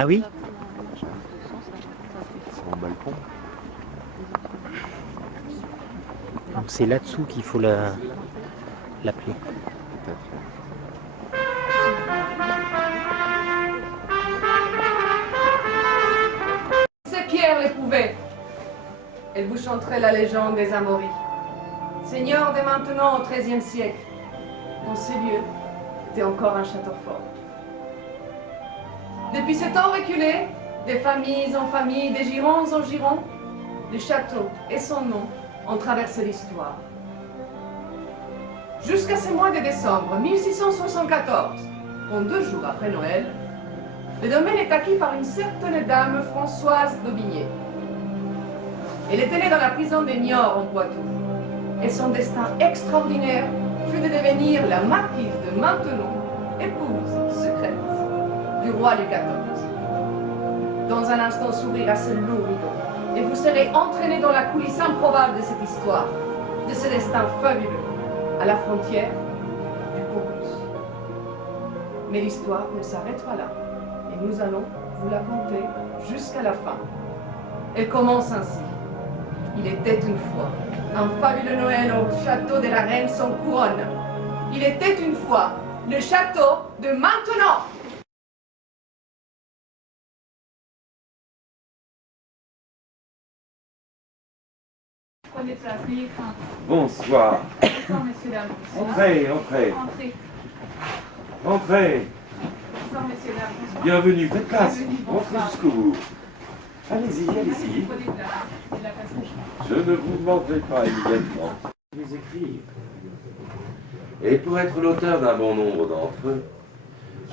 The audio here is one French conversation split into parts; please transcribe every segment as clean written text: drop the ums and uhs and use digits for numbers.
Ah oui? C'est mon balcon. Donc c'est là-dessous qu'il faut l'appeler. Peut-être. C'est Pierre l'éprouvé. Elle vous chanterait la légende des Amoris. Seigneur dès maintenant au XIIIe siècle, en ces lieux était encore un château fort. Depuis ce temps reculé, des familles en familles, des girons en girons, le château et son nom ont traversé l'histoire. Jusqu'à ce mois de décembre 1674, en 2 jours après Noël, le domaine est acquis par une certaine dame Françoise d'Aubigné. Elle était née dans la prison des Niort en Poitou, et son destin extraordinaire fut de devenir la marquise de Maintenon, épouse secrète du roi Louis XIV. Dans un instant s'ouvrira ce lourd rideau, et vous serez entraîné dans la coulisse improbable de cette histoire, de ce destin fabuleux, à la frontière du Provence. Mais l'histoire ne s'arrête pas là, et nous allons vous la conter jusqu'à la fin. Elle commence ainsi. Il était une fois un fabuleux Noël au château de la reine sans couronne. Il était une fois le château de Maintenon. Prenez place, n'ayez crainte. Bonsoir. Bonsoir, messieurs, dames. Entrez, entrez. Entrez. Entrez. Bonsoir, messieurs, dames. Bonsoir. Bienvenue, faites place. Bienvenue, Entrez bonsoir. jusqu'au bout. Allez-y, allez-y. Prenez place. C'est la passage. Je ne vous demanderai pas immédiatement. Les écrire. Et pour être l'auteur d'un bon nombre d'entre eux,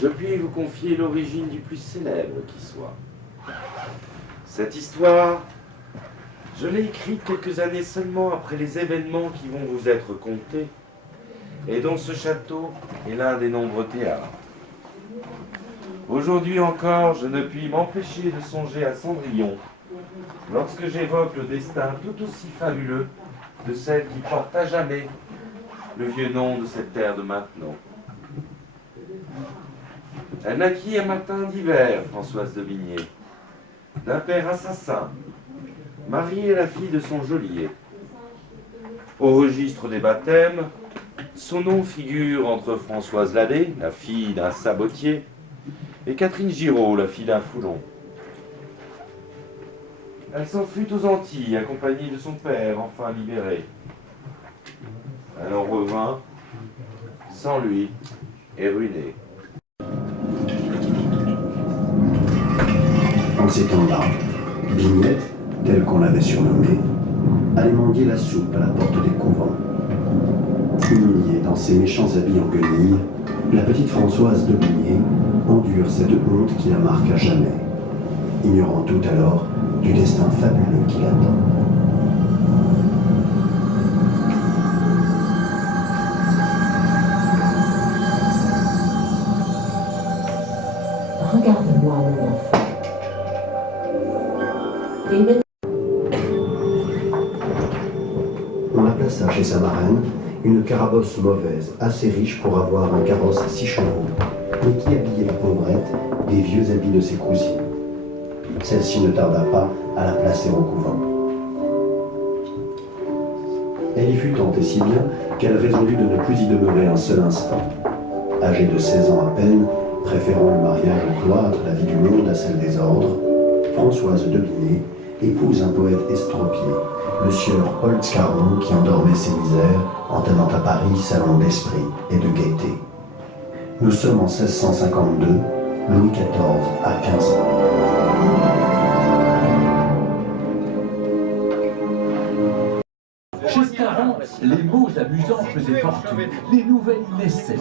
je puis vous confier l'origine du plus célèbre qui soit. Cette histoire, je l'ai écrite quelques années seulement après les événements qui vont vous être contés, et dont ce château est l'un des nombreux théâtres. Aujourd'hui encore, je ne puis m'empêcher de songer à Cendrillon, lorsque j'évoque le destin tout aussi fabuleux de celle qui porte à jamais le vieux nom de cette terre de Maintenon. Elle naquit un matin d'hiver, Françoise d'Aubigné, d'un père assassin, mariée à la fille de son geôlier. Au registre des baptêmes, son nom figure entre Françoise Lallet, la fille d'un sabotier, et Catherine Giraud, la fille d'un foulon. Elle s'enfuit aux Antilles, accompagnée de son père, enfin libéré. Elle en revint, sans lui, et ruinée. En ces temps-là, Bignette, telle qu'on l'avait surnommée, allait mendier la soupe à la porte des couvents. Humiliée dans ses méchants habits en guenilles, la petite Françoise d'Aubigné endure cette honte qui la marque à jamais, ignorant tout alors du destin fabuleux qui l'attend. Regarde-moi, mon enfant. Et maintenant... On la plaça chez sa marraine, une carabosse mauvaise, assez riche pour avoir un carrosse à 6 chevaux, mais qui habillait la pauvrette des vieux habits de ses cousines. Celle-ci ne tarda pas à la placer au couvent. Elle y fut tentée si bien qu'elle résolut de ne plus y demeurer un seul instant. Âgée de 16 ans à peine, préférant le mariage au cloître, la vie du monde à celle des ordres, Françoise d'Aubigné épouse un poète estropié, le sieur Paul Scarron, qui endormait ses misères en tenant à Paris salon d'esprit et de gaieté. Nous sommes en 1652, Louis XIV a 15 ans. Chez Scarron, les mots amusants faisaient fortune, les nouvelles naissaient.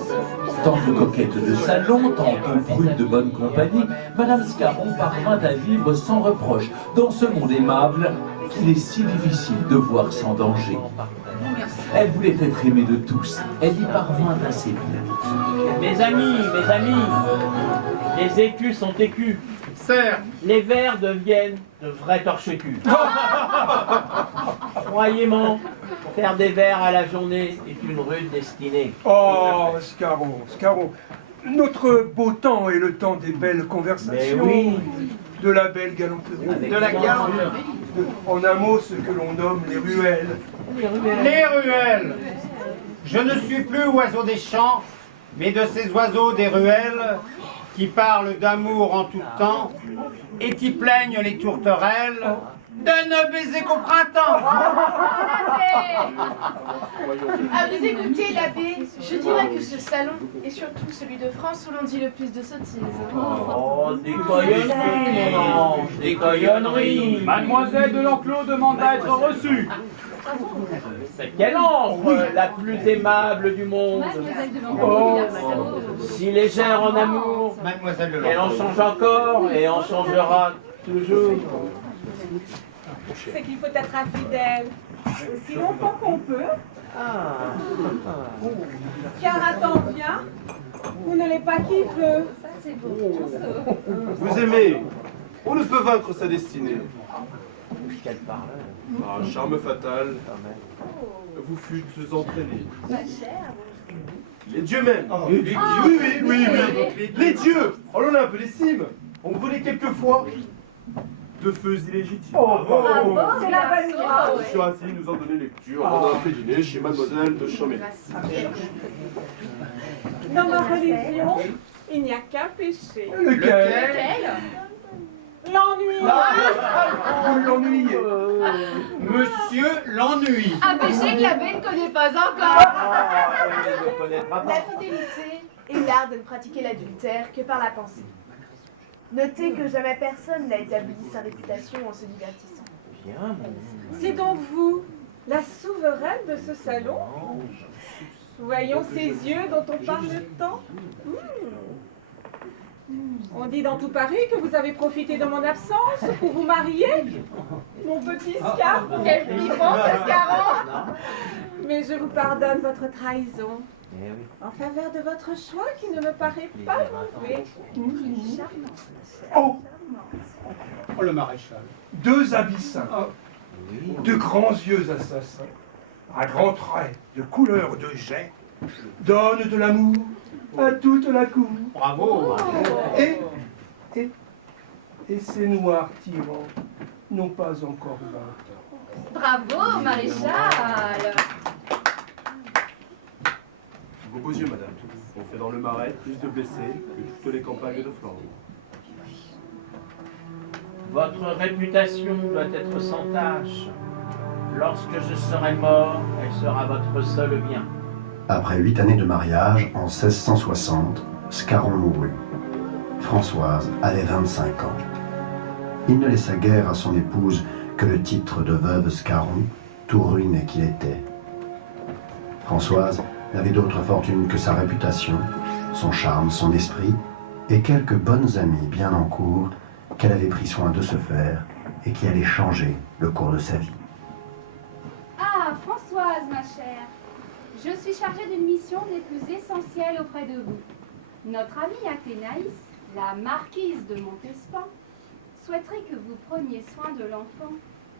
Tantôt coquette de salon, tantôt brute de bonne compagnie, Madame Scarron parvint à vivre sans reproche dans ce monde aimable qu'il est si difficile de voir sans danger. Elle voulait être aimée de tous, elle y parvint assez bien. Mes amis, les écus sont écus. Serre. Les vers deviennent de vrais torche-cul. Croyez-moi, faire des vers à la journée est une rude destinée. Oh, Scarron, Notre beau temps est le temps des belles conversations, Mais oui. de la belle galanterie. De la galanterie. En un mot, ce que l'on nomme les ruelles. Les ruelles. Je ne suis plus oiseau des champs, mais de ces oiseaux des ruelles qui parlent d'amour en tout temps et qui plaignent les tourterelles de ne baiser qu'au printemps. À vous écouter, l'abbé, je dirais que ce salon est surtout celui de France où l'on dit le plus de sottises. Oh, des coyonneries, mon ange, des coyonneries. Mademoiselle de l'Enclos demande à être reçue. C'est quelle ange, la plus aimable du monde. Oh, si légère en amour, Mademoiselle de elle en change encore et en changera toujours. C'est qu'il faut être infidèle aussi longtemps qu'on peut. Car attends bien, vous ne l'êtes pas qui veut. Vous aimez, on ne peut vaincre sa destinée. Qu'elle parle. Ah, charme fatal, vous fûtes entraînés. Les dieux même. Les dieux. Oui. Les dieux. En l'Olympe, les cimes, ont brûlé quelquefois de feux illégitimes. C'est la bonne nouvelle. Monsieur Rassi nous en donnait lecture avant d'un après-dîner chez Mademoiselle de Chambéry. Dans ma religion, il n'y a qu'un péché. Lequel? L'ennui. L'ennui. Monsieur l'ennui. Un péché que l'abbé ne connaît pas encore. La fidélité est l'art de ne pratiquer l'adultère que par la pensée. Notez que jamais personne n'a établi sa réputation en se divertissant. C'est donc vous, la souveraine de ce salon? Voyons ces yeux dont on parle tant. On dit dans tout Paris que vous avez profité de mon absence pour vous marier, mon petit Scar. Quel flippant, ce Scarron! Mais je vous pardonne votre trahison, en faveur de votre choix qui ne me paraît pas mauvais. Oh, le maréchal. deux abyssins, de grands yeux assassins, à grands traits, de couleur de jet, donnent de l'amour à toute la cour. Bravo. Et ces noirs tyrans n'ont pas encore 20 ans. Bravo, maréchal! Vos beaux yeux, madame. On fait dans le Marais plus de blessés que toutes les campagnes de Flandre. Votre réputation doit être sans tâche. Lorsque je serai mort, elle sera votre seul bien. Après 8 années de mariage, en 1660, Scarron mourut. Françoise avait 25 ans. Il ne laissa guère à son épouse que le titre de veuve Scarron, tout ruiné qu'il était. Françoise n'avait d'autre fortune que sa réputation, son charme, son esprit et quelques bonnes amies bien en cour qu'elle avait pris soin de se faire et qui allaient changer le cours de sa vie. Ah, Françoise, ma chère, je suis chargée d'une mission des plus essentielles auprès de vous. Notre amie Athénaïs, la marquise de Montespan, souhaiterait que vous preniez soin de l'enfant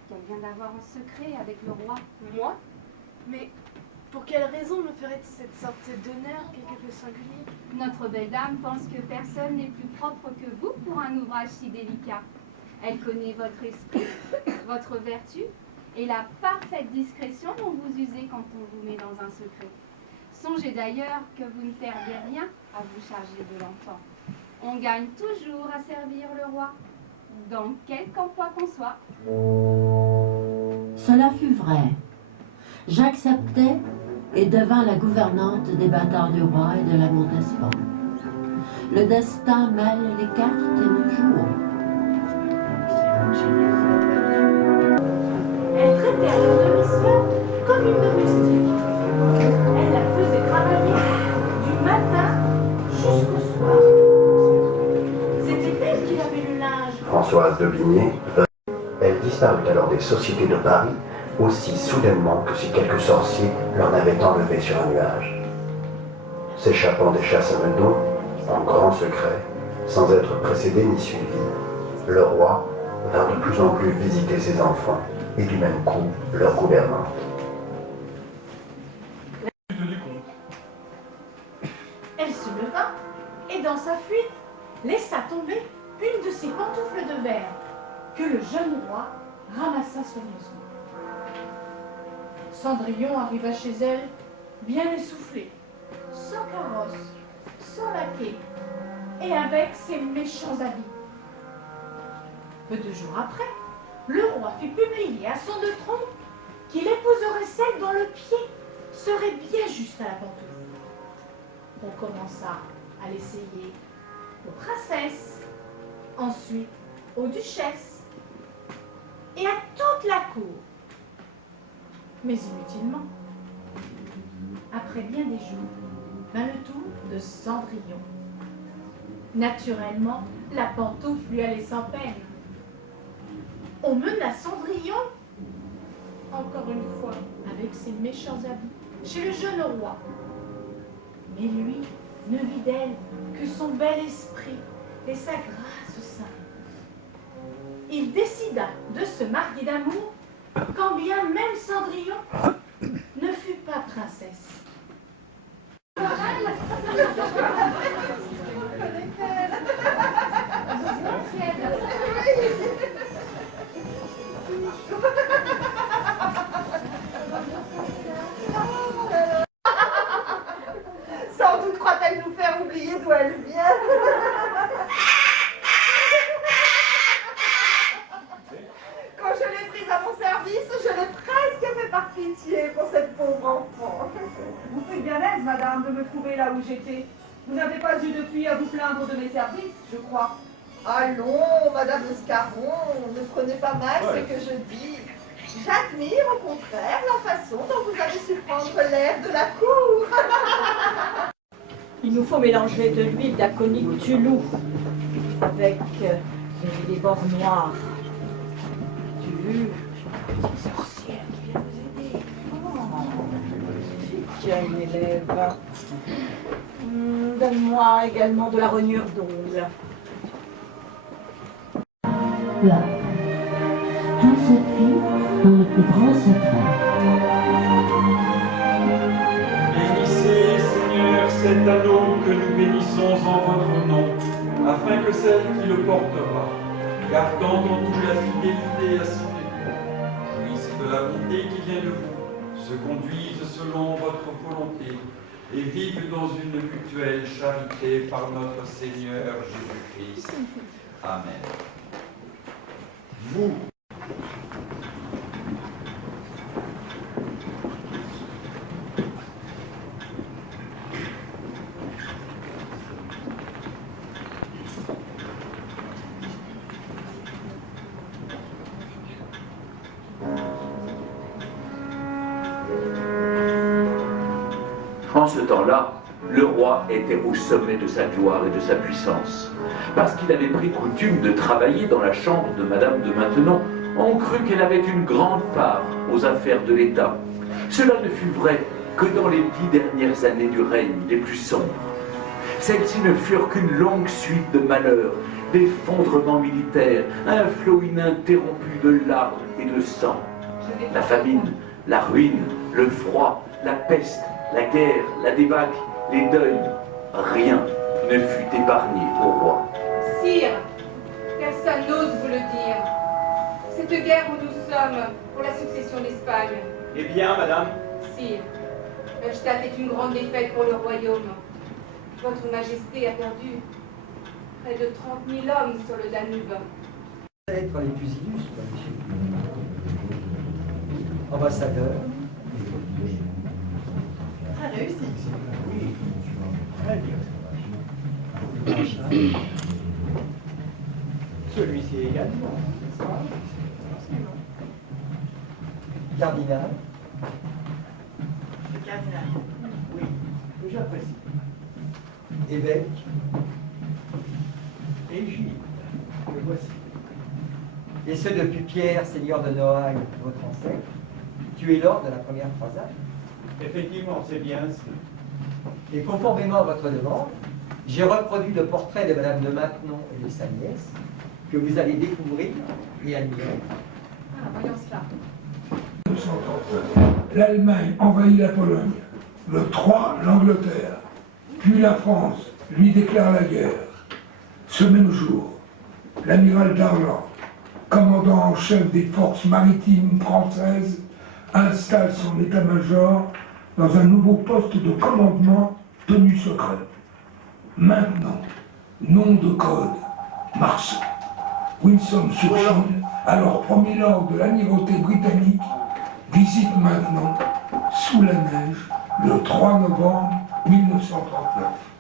qu'elle vient d'avoir en secret avec le roi. Moi? Mais pour quelle raison me ferait-il cette sorte d'honneur quelque peu singulier? Notre belle dame pense que personne n'est plus propre que vous pour un ouvrage si délicat. Elle connaît votre esprit, votre vertu et la parfaite discrétion dont vous usez quand on vous met dans un secret. Songez d'ailleurs que vous ne perdez rien à vous charger de l'enfant. On gagne toujours à servir le roi, dans quelque emploi qu'on soit. Cela fut vrai. J'acceptai et devins la gouvernante des bâtards du roi et de la Montespan. Le destin mêle les cartes et nous jouons. Elle traitait à leur demi-sœur comme une domestique. Elle la faisait travailler du matin jusqu'au soir. C'était elle qui lavait le linge. Françoise de Vigné, elle disparut alors des sociétés de Paris aussi soudainement que si quelque sorcier l'en avait enlevé sur un nuage. S'échappant des chasses à meudon, en grand secret, sans être précédé ni suivi, le roi vint de plus en plus visiter ses enfants et du même coup leur gouvernante. Elle se leva verre que le jeune roi ramassa soigneusement. Cendrillon arriva chez elle bien essoufflé, sans carrosse, sans laquais, et avec ses méchants habits. Peu de jours après, le roi fit publier à son de trompe qu'il épouserait celle dont le pied serait bien juste à la pantoufle. On commença à l'essayer aux princesses, ensuite aux duchesses et à toute la cour. Mais inutilement. Après bien des jours, vint le tour de Cendrillon. Naturellement, la pantoufle lui allait sans peine. On mena Cendrillon, encore une fois, avec ses méchants habits, chez le jeune roi. Mais lui ne vit d'elle que son bel esprit et sa grâce sainte. Il décida de se marier d'amour, quand bien même Cendrillon ne fut pas princesse. Sans doute croit-elle nous faire oublier d'où elle vient. Quand je l'ai prise à mon service, je l'ai presque fait par pitié pour cette pauvre enfant. Vous faites bien aise, madame, de me trouver là où j'étais. Vous n'avez pas eu depuis à vous plaindre de mes services, je crois. Allons, madame Escaron, ne prenez pas mal ce que je dis. J'admire au contraire la façon dont vous avez su prendre l'air de la cour. Il nous faut mélanger de l'huile d'aconique Tulou avec les bords noirs. Du sorcière qui vient vous aider. Oh, qui a une élève. Donne-moi également de la rognure d'ongle. Là, tout se fit dans le plus grand secret. Bénissez, Seigneur, cet anneau que nous bénissons en votre nom, afin que celle qui le portera, gardant en tout la fidélité à son époux, jouisse de la bonté qui vient de vous, se conduise selon votre volonté, et vive dans une mutuelle charité par notre Seigneur Jésus-Christ. Amen. Vous, en ce temps-là, le roi était au sommet de sa gloire et de sa puissance. Parce qu'il avait pris coutume de travailler dans la chambre de Madame de Maintenon, on crut qu'elle avait une grande part aux affaires de l'État. Cela ne fut vrai que dans les 10 dernières années du règne les plus sombres. Celles-ci ne furent qu'une longue suite de malheurs, d'effondrements militaires, un flot ininterrompu de larmes et de sang. La famine, la ruine, le froid, la peste, la guerre, la débâcle, les deuils, rien ne fut épargné au roi. Sire, personne n'ose vous le dire. Cette guerre où nous sommes pour la succession d'Espagne. Eh bien, madame? Sire, Neustadt est une grande défaite pour le royaume. Votre Majesté a perdu près de 30 000 hommes sur le Danube. Être les plus illustres, monsieur. Ambassadeur. Très réussi. Oui, très bien. Celui-ci également, n'est-ce pas? Cardinal. Le cardinal. Oui, que j'apprécie. Évêque. Et Gilles, le voici. Et ce depuis Pierre, seigneur de Noailles, votre ancêtre, tué lors de la première croisade. effectivement, c'est bien ainsi. Et conformément à votre demande, j'ai reproduit le portrait de Madame de Maintenon et de sa nièce, que vous allez découvrir et admirer. Ah, voyons cela. L'Allemagne envahit la Pologne, le 3 l'Angleterre, puis la France lui déclare la guerre. Ce même jour, l'amiral Darlan, commandant en chef des forces maritimes françaises, installe son état-major dans un nouveau poste de commandement tenu secret. Maintenant, nom de code, Marceau. Winston Churchill, alors premier lord de l'amirauté britannique, visite maintenant, sous la neige, le 3 novembre 1939.